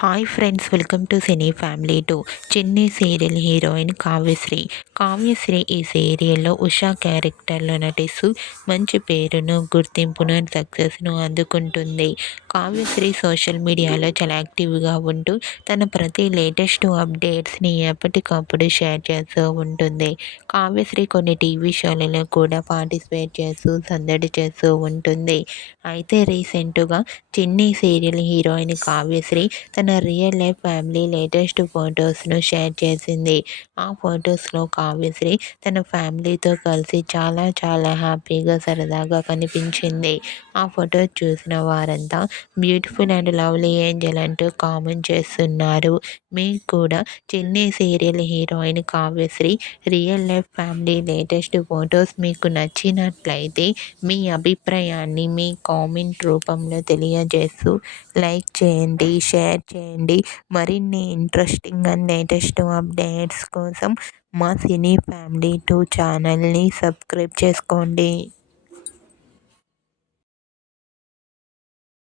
Hi friends, welcome to cine family 2. Chennai serial heroine Kavyasri. Kavyasri ఈ సీరియల్లో ఉషా క్యారెక్టర్లో నటిస్తూ మంచి పేరును, గుర్తింపును, సక్సెస్ను అందుకుంటుంది. కావ్యశ్రీ సోషల్ మీడియాలో చాలా యాక్టివ్గా ఉంటూ తన ప్రతి లేటెస్ట్ అప్డేట్స్ని ఎప్పటికప్పుడు షేర్ చేస్తూ ఉంటుంది. కావ్యశ్రీ కొన్ని టీవీ షోలలో కూడా పార్టిసిపేట్ చేస్తూ సందడి చేస్తూ ఉంటుంది. అయితే రీసెంట్గా చెన్నై సీరియల్ హీరోయిన్ కావ్యశ్రీ తన రియల్ లైఫ్ ఫ్యామిలీ లేటెస్ట్ ఫొటోస్ను షేర్ చేసింది. ఆ ఫొటోస్లో కావ్యశ్రీ తన ఫ్యామిలీతో కలిసి చాలా చాలా హ్యాపీగా సరదాగా కనిపించింది. ఆ ఫొటో చూసిన వారంతా బ్యూటిఫుల్ అండ్ లవ్లీ ఏంజల్ అంటూ కామెంట్ చేస్తున్నారు. మీకు కూడా Chennai serial heroine Kavyasri real life family latest photos మీకు నచ్చినట్లయితే మీ అభిప్రాయాన్ని మీ కామెంట్ రూపంలో తెలియజేస్తూ లైక్ చేయండి, షేర్ చేయండి. మరిన్ని ఇంట్రెస్టింగ్ అండ్ లేటెస్ట్ అప్డేట్స్ కోసం మా సినీ ఫ్యామిలీ 2 ఛానల్ని సబ్స్క్రైబ్ చేసుకోండి.